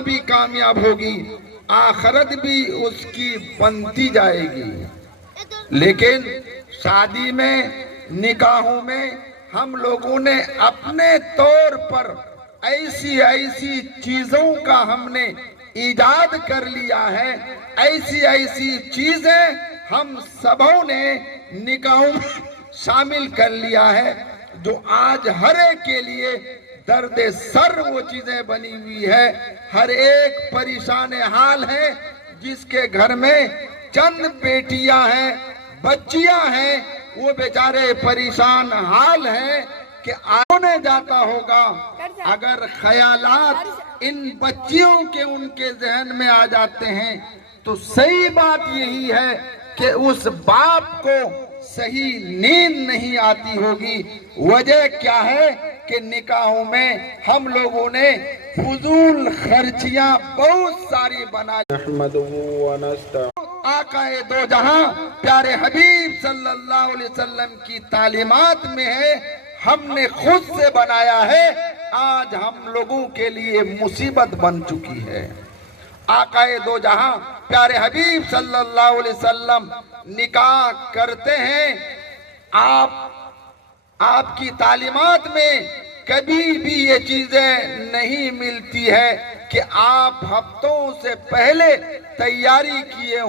دنیا بھی کامیاب ہوگی، آخرت بھی اس کی بنتی جائے گی۔ لیکن شادی میں، نکاحوں میں ہم لوگوں نے اپنے طور پر ایسی چیزوں کا ہم نے ایجاد کر لیا ہے، ایسی چیزیں ہم سبوں نے نکاحوں میں شامل کر لیا ہے جو آج ہر ایک کے لیے درد سر وہ چیزیں بنی ہوئی ہے۔ ہر ایک پریشان حال ہے جس کے گھر میں چند بیٹیاں ہیں، بچیاں ہیں، وہ بیچارے پریشان حال ہیں کہ آنے جاتا ہوگا اگر خیالات ان بچیوں کے ان کے ذہن میں آ جاتے ہیں تو صحیح بات یہی ہے کہ اس باپ کو صحیح نیند نہیں آتی ہوگی۔ وجہ کیا ہے کہ نکاحوں میں ہم لوگوں نے فضول خرچیاں بہت ساری بنا آقا دو جہاں پیارے حبیب صلی اللہ علیہ وسلم کی تعلیمات میں ہے، ہم نے خود سے بنایا ہے، آج ہم لوگوں کے لیے مصیبت بن چکی ہے۔ آقا دو جہاں پیارے حبیب صلی اللہ علیہ وسلم نکاح کرتے ہیں، آپ کی تعلیمات میں کبھی بھی یہ چیزیں نہیں ملتی ہے کہ آپ ہفتوں سے پہلے تیاری کیے ہوں۔